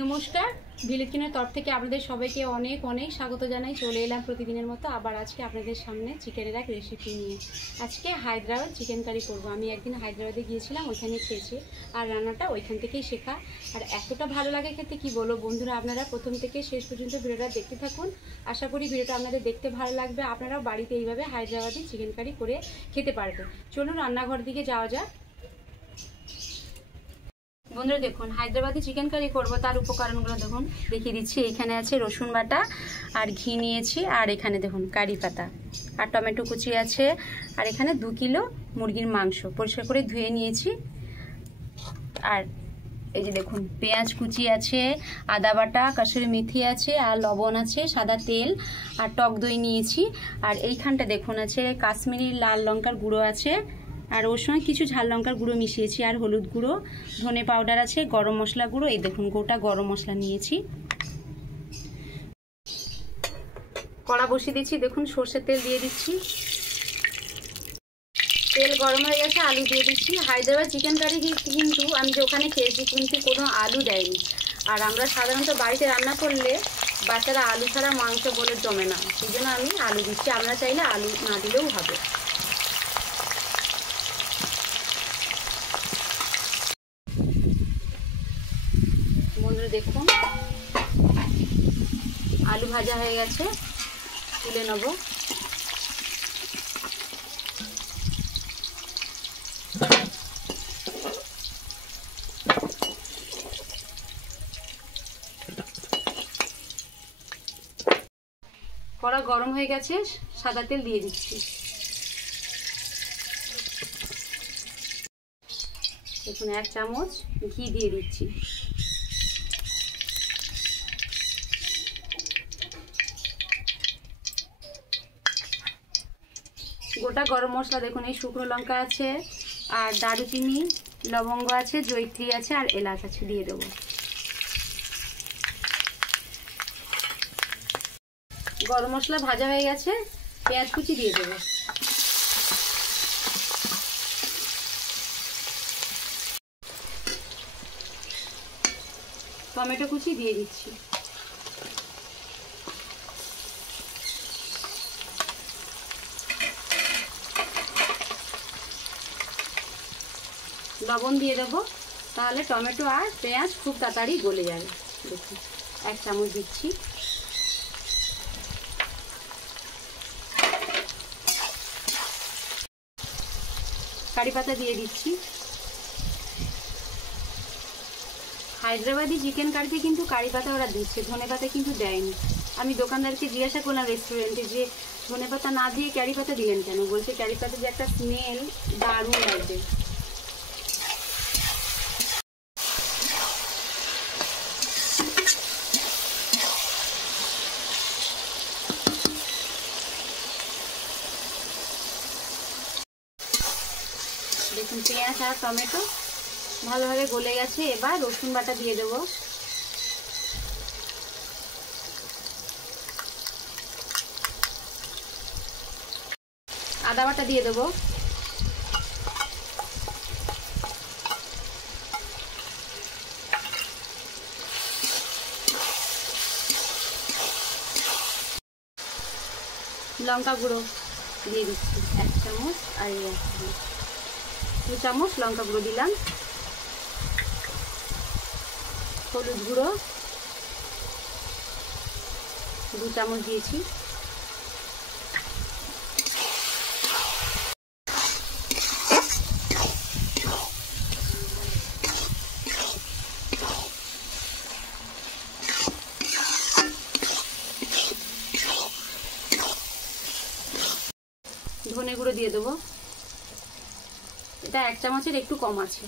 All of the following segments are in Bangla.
নমস্কার, ভিলেকিনের তরফ থেকে আপনাদের সবাইকে অনেক অনেক স্বাগত জানাই। চলে এলাম প্রতিদিনের মতো আবার আজকে আপনাদের সামনে চিকেনের এক রেসিপি নিয়ে। আজকে হায়দ্রাবাদ চিকেন কারি করব। আমি একদিন হায়দ্রাবাদে গিয়েছিলাম, ওইখানে খেয়েছি আর রান্নাটা ওইখান থেকেই শেখা। আর এতটা ভালো লাগে খেতে কি বলবো বন্ধুরা, আপনারা প্রথম থেকে শেষ পর্যন্ত ভিডিওটা দেখতে থাকুন। আশা করি ভিডিওটা আপনাদের দেখতে ভালো লাগবে, আপনারাও বাড়িতে এইভাবে হায়দ্রাবাদি চিকেন কারি করে খেতে পারবেন। চলুন রান্নাঘর দিকে যাওয়া যাক। বন্ধুরা দেখুন, হায়দ্রাবাদি চিকেন কারি করবো তার উপকরণগুলো দেখুন দেখিয়ে দিচ্ছি। এখানে আছে রসুন বাটা আর ঘি নিয়েছি, আর এখানে দেখুন কারি পাতা আর টমেটো কুচি আছে, আর এখানে 2 কিলো মুরগির মাংস পরিষ্কার করে ধুয়ে নিয়েছি। আর এই যে দেখুন পেঁয়াজ কুচি আছে, আদা বাটা, কাসুরি মেথি আছে, আর লবণ আছে, সাদা তেল আর টক দই নিয়েছি। আর এইখানটা দেখুন আছে কাশ্মীরি লাল লঙ্কার গুঁড়ো আছে, আর ওর সঙ্গে কিছু ঝাল লঙ্কার গুঁড়ো মিশিয়েছি, আর হলুদ গুঁড়ো, ধনে পাউডার আছে, গরম মশলা গুঁড়ো, এই দেখুন গোটা গরম মশলা নিয়েছি। কড়া বসিয়ে দিচ্ছি, দেখুন সর্ষের তেল দিয়ে দিচ্ছি। তেল গরম হয়ে গেছে, আলু দিয়ে দিচ্ছি। হায়দ্রাবাদ চিকেন কারি কিন্তু আমি যে ওখানে খেয়েছি কিন্তু কোনো আলু দেয়নি। আর আমরা সাধারণত বাড়িতে রান্না করলে বাচ্চারা আলু ছাড়া মাংস বলে জমে না, সেই জন্য আমি আলু দিচ্ছি। আমরা চাইলে আলু না দিলেও হবে। বন্ধুরা দেখুন আলু ভাজা হয়ে গেছে, তুলে নেব। কড়া গরম হয়ে গেছে, সাদা তেল দিয়ে দিচ্ছি। দেখুন 1 চামচ ঘি দিয়ে দিচ্ছি। গোটা গরম মশলা দেখুন, এই শুকনো লঙ্কা আছে, আর দারুচিনি, লবঙ্গ আছে, জয়িত্রী আছে, আর এলাচ আছে, দিয়ে দেবো। গরম মশলা ভাজা হয়ে গেছে, পেঁয়াজ কুচি দিয়ে দেবো। টমেটো কুচি দিয়ে দিচ্ছি। লবণ দিয়ে দেবো, তাহলে টমেটো আর পেঁয়াজ খুব তাড়াতাড়ি গলে যাবে। দেখুন 1 চামচ দিচ্ছি। কারি পাতা দিয়ে দিচ্ছি। হায়দ্রাবাদি চিকেন কারিতে কিন্তু কারি পাতা ওরা দিচ্ছে, ধনে পাতা কিন্তু দেয়নি। আমি দোকানদারকে জিজ্ঞাসা করলাম রেস্টুরেন্টে যে ধনে পাতা না দিয়ে কারি পাতা দিলেন কেন, বলছে কারি পাতা যে একটা স্মেল দারুণ লাগবে। দেখুন পেঁয়াজ আর টমেটো ভালোভাবে গলে গেছে, এবার রসুন বাটা দিয়ে দেবো। আদা বাটা দিয়ে দেবো। লঙ্কা গুঁড়ো দিয়ে দিচ্ছি 1 চামচ, আর 2 চামচ লঙ্কা গুঁড়ো দিলাম। হলুদ গুঁড়ো 2 চামচ দিয়েছি। ধনে গুঁড়ো দিয়ে দেবো, এটা 1 চামচের একটু কম আছে।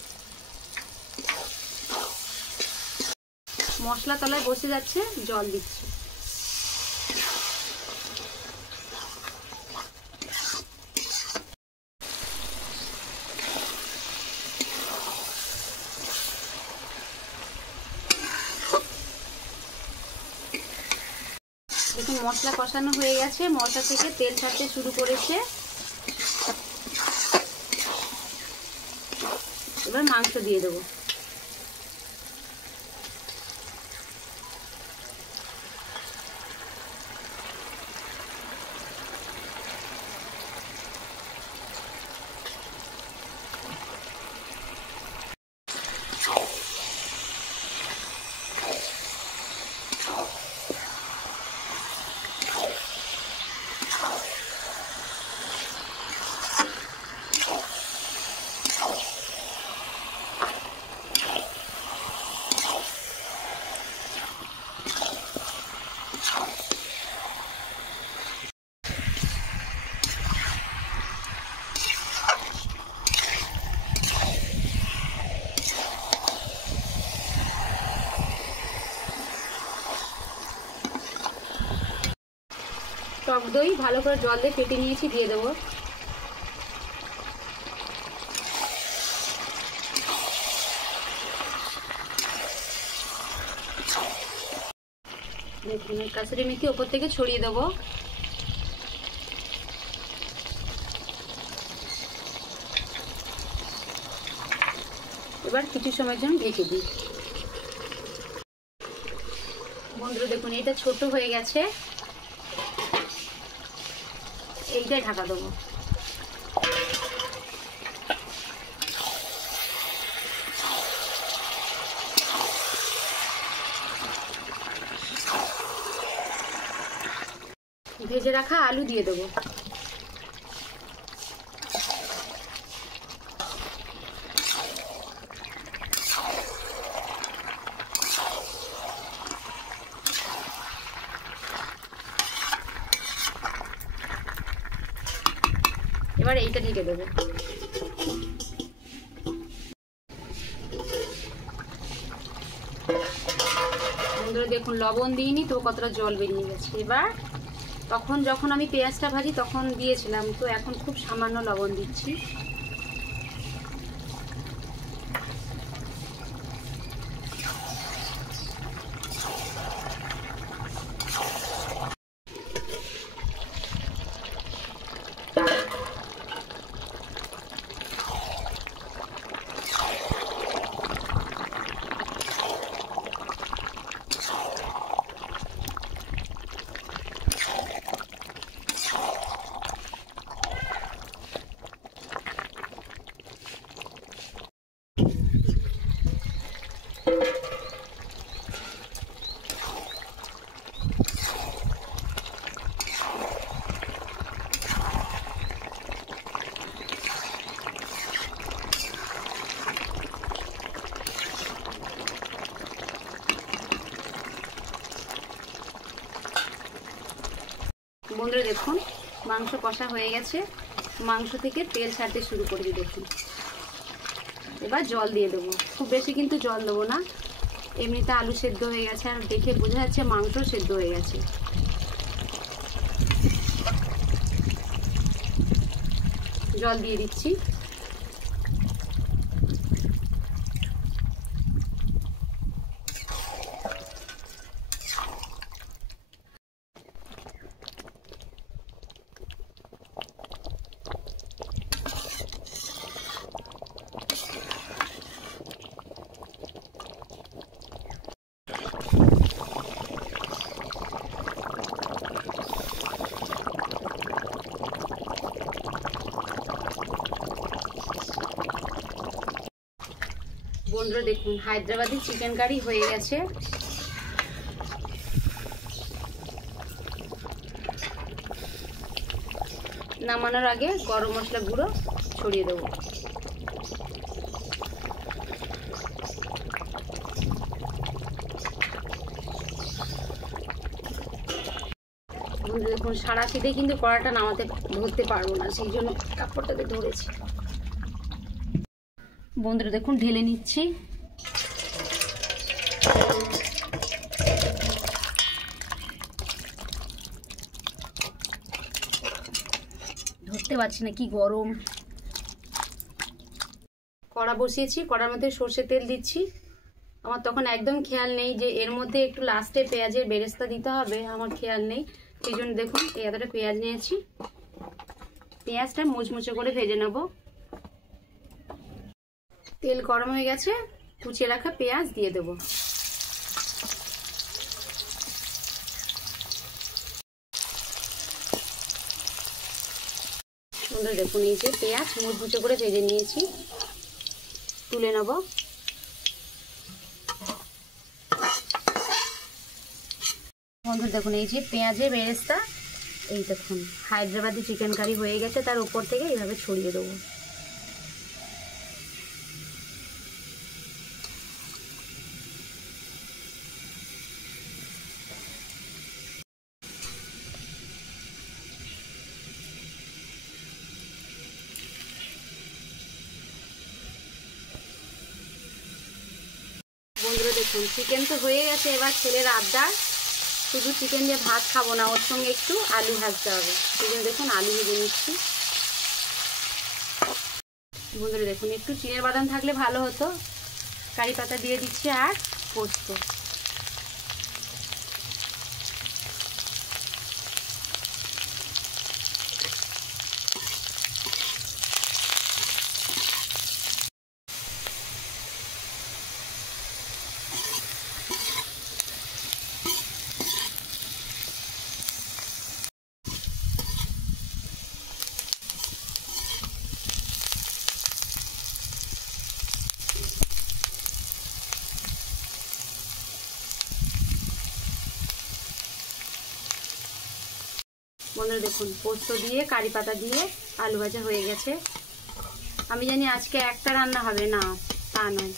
মশলা তলায় বসে যাচ্ছে, জল দিচ্ছি। দেখুন মশলা কষানো হয়ে গেছে, মশলা থেকে তেল ছাড়তে শুরু করেছে। এবার মাংস দিয়ে দেবো। টক দই ভালো করে জল দিয়ে ফেটে নিয়েছি, দিয়ে দেবো। দেখুন কাসুরি মেথি ওপর থেকে ছড়িয়ে দেবো। এবার কিছু সময়ের জন্য ঢেকে দিই। বন্ধুরা দেখুন এটা ছোট হয়ে গেছে, এইটাই ঢাকা দেবো। ভেজে রাখা আলু দিয়ে দেবো। এবার এইটা ঢেকে দেবো। বন্ধুরা দেখুন লবণ দিইনি তো কতটা জল বেরিয়ে গেছে। এবার তখন যখন আমি পেঁয়াজটা ভাজি তখন দিয়েছিলাম, তো এখন খুব সামান্য লবণ দিচ্ছি। বন্ধুরা দেখুন মাংস কষা হয়ে গেছে, মাংস থেকে তেল ছাড়তে শুরু করবি। দেখুন এবার জল দিয়ে দেবো, খুব বেশি কিন্তু জল দেবো না, এমনিতে আলু সেদ্ধ হয়ে গেছে আর দেখে বোঝা যাচ্ছে মাংস সেদ্ধ হয়ে গেছে। জল দিয়ে দিচ্ছি। বন্ধুরা দেখুন হায়দ্রাবাদি চিকেন কারি হয়ে গেছে। নামানোর আগে গরম মশলা গুঁড়ো ছড়িয়ে দেবো। দেখুন সারা শীতে কিন্তু কড়াটা ধরতে পারবো না, সেই জন্য কাপড়টাতে ধরেছি। বন্ধুরা দেখুন ঢেলে নিচ্ছি। ধরতে পারছি না, কি গরম। কড়া বসিয়েছি, কড়ার মধ্যে সর্ষের তেল দিচ্ছি। আমার তখন একদম খেয়াল নেই যে এর মধ্যে একটু লাস্টে পেঁয়াজের বেরেস্তা দিতে হবে, আমার খেয়াল নেই। সেই জন্য দেখুন এতটা পেঁয়াজ নিয়েছি, পেঁয়াজটা মুচমুচে করে ভেজে নেব। তেল গরম হয়ে গেছে, কুচিয়ে রাখা পেঁয়াজ দিয়ে দেব। বন্ধুরা দেখুন এই যে পেঁয়াজ মুচমুচে করে ভেজে নিয়েছি, তুলে নেব। বন্ধুরা দেখুন এই যে পেঁয়াজের বেরেস্তা, এই দেখুন হায়দ্রাবাদি চিকেন কারি হয়ে গেছে, তার উপর থেকে এইভাবে ছড়িয়ে দেবো। বন্ধুরা দেখুন চিকেন তো হয়ে গেছে, এবার ছেলের আবদার শুধু চিকেন দিয়ে ভাত খাবো না, ওর সঙ্গে একটু আলু ভাজতে হবে। সেই জন্য দেখুন আলু ভেজে নিচ্ছি। বন্ধুরা দেখুন একটু চিনের বাদাম থাকলে ভালো হতো। কারি পাতা দিয়ে দিচ্ছি আর পোস্ত। বন্ধুরা দেখুন পোস্ত দিয়ে কারি পাতা দিয়ে আলু ভাজা হয়ে গেছে। আমি জানি আজকে একটা রান্না হবে না, তা নয়,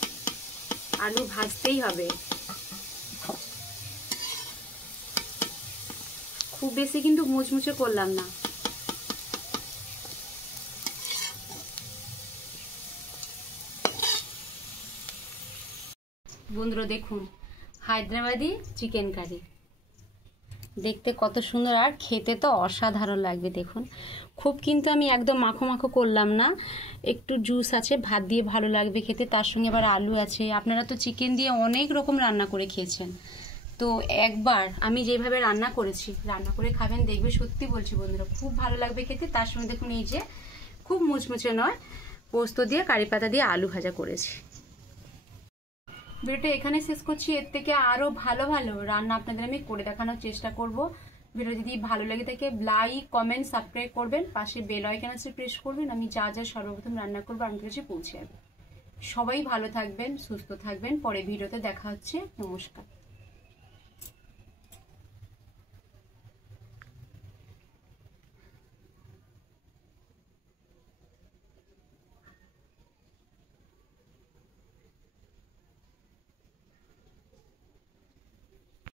আলু ভাজতেই হবে। খুব বেশি কিন্তু মুচমুচে করলাম না। বন্ধুরা দেখুন হায়দ্রাবাদি চিকেন কারি দেখতে কত সুন্দর, আর খেতে তো অসাধারণ লাগবে। দেখুন খুব কিন্তু আমি একদম মাখো মাখো করলাম না, একটু জুস আছে, ভাত দিয়ে ভালো লাগবে খেতে। তার সঙ্গে আবার আলু আছে। আপনারা তো চিকেন দিয়ে অনেক রকম রান্না করে খেয়েছেন, তো একবার আমি যেভাবে রান্না করেছি রান্না করে খাবেন, দেখবে সত্যি বলছি বন্ধুরা খুব ভালো লাগবে খেতে। তার সঙ্গে দেখুন এই যে খুব মুচমুচে নয়, পোস্ত দিয়ে কারি পাতা দিয়ে আলু ভাজা করেছি। ভিডিওটা এখানে শেষ করছি। এর থেকে আরো ভালো ভালো রান্না আপনাদের আমি করে দেখানোর চেষ্টা করব। ভিডিও যদি ভালো লাগে থাকে লাইক কমেন্ট সাবস্ক্রাইব করবেন, পাশে বেল আইকন আছে প্রেস করবেন। আমি যা যা সর্বপ্রথম রান্না করবো আপনার কাছে পৌঁছে যাবে। সবাই ভালো থাকবেন, সুস্থ থাকবেন। পরে ভিডিওতে দেখা হচ্ছে। নমস্কার।